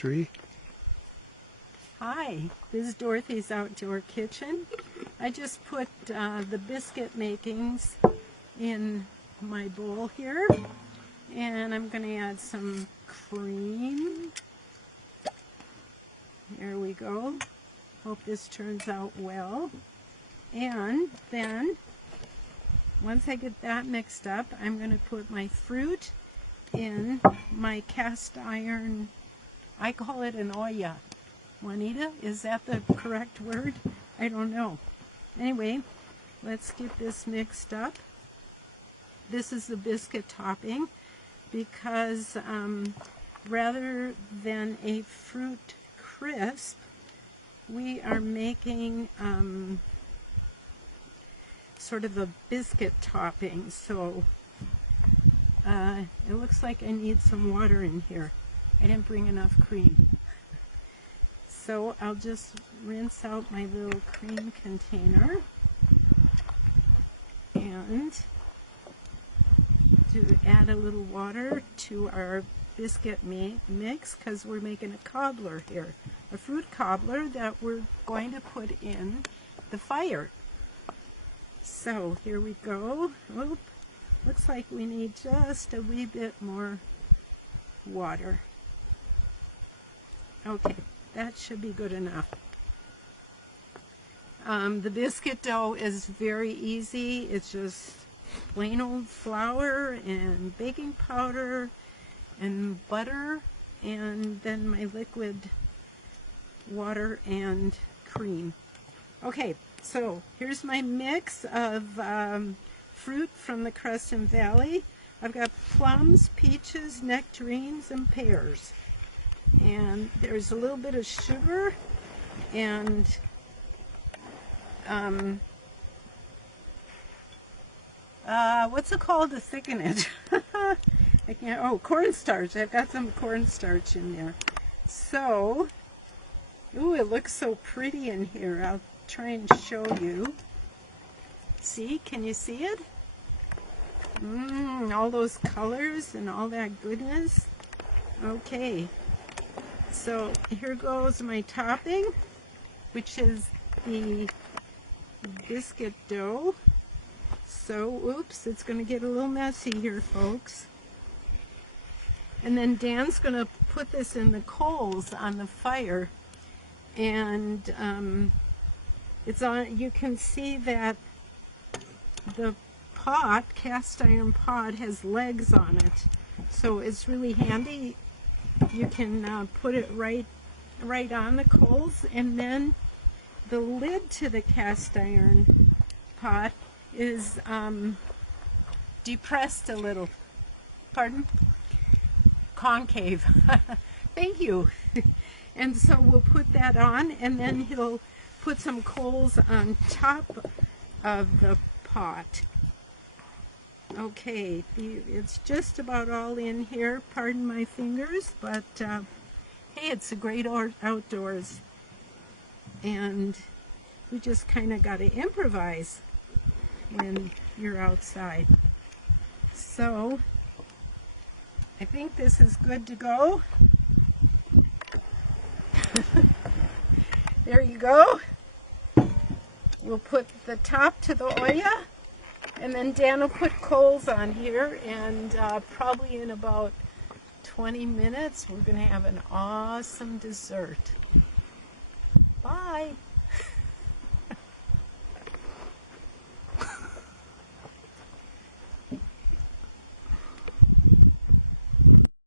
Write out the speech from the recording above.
3. Hi, this is Dorothy's Outdoor Kitchen. I just put the biscuit makings in my bowl here, and I'm going to add some cream. There we go. Hope this turns out well. And then, once I get that mixed up, I'm going to put my fruit in my cast iron, I call it an olla. Juanita, is that the correct word? I don't know. Anyway, let's get this mixed up. This is the biscuit topping because rather than a fruit crisp, we are making sort of a biscuit topping. So it looks like I need some water in here. I didn't bring enough cream. So I'll just rinse out my little cream container and to add a little water to our biscuit mix because we're making a cobbler here, a fruit cobbler that we're going to put in the fire. So here we go. Oop, looks like we need just a wee bit more water. Okay. That should be good enough. The biscuit dough is very easy. It's just plain old flour and baking powder and butter and then my liquid water and cream. Okay, so here's my mix of fruit from the Crescent Valley. I've got plums, peaches, nectarines, and pears. And there's a little bit of sugar and what's it called to thicken it? I can't, oh, cornstarch. I've got some cornstarch in there. So, ooh, it looks so pretty in here. I'll try and show you. See, can you see it? All those colors and all that goodness. Okay. So here goes my topping, which is the biscuit dough. So, oops, it's going to get a little messy here, folks. And then Dan's going to put this in the coals on the fire. And it's on. You can see that the pot, cast iron pot, has legs on it. So it's really handy. You can put it right on the coals, and then the lid to the cast iron pot is depressed a little. Pardon? Concave. Thank you. And so we'll put that on, and then he'll put some coals on top of the pot. Okay, it's just about all in here, pardon my fingers, but hey, it's a great outdoors, and we just kind of got to improvise when you're outside. So, I think this is good to go. There you go. We'll put the top to the olla. And then Dan will put coals on here, and probably in about 20 minutes, we're going to have an awesome dessert. Bye.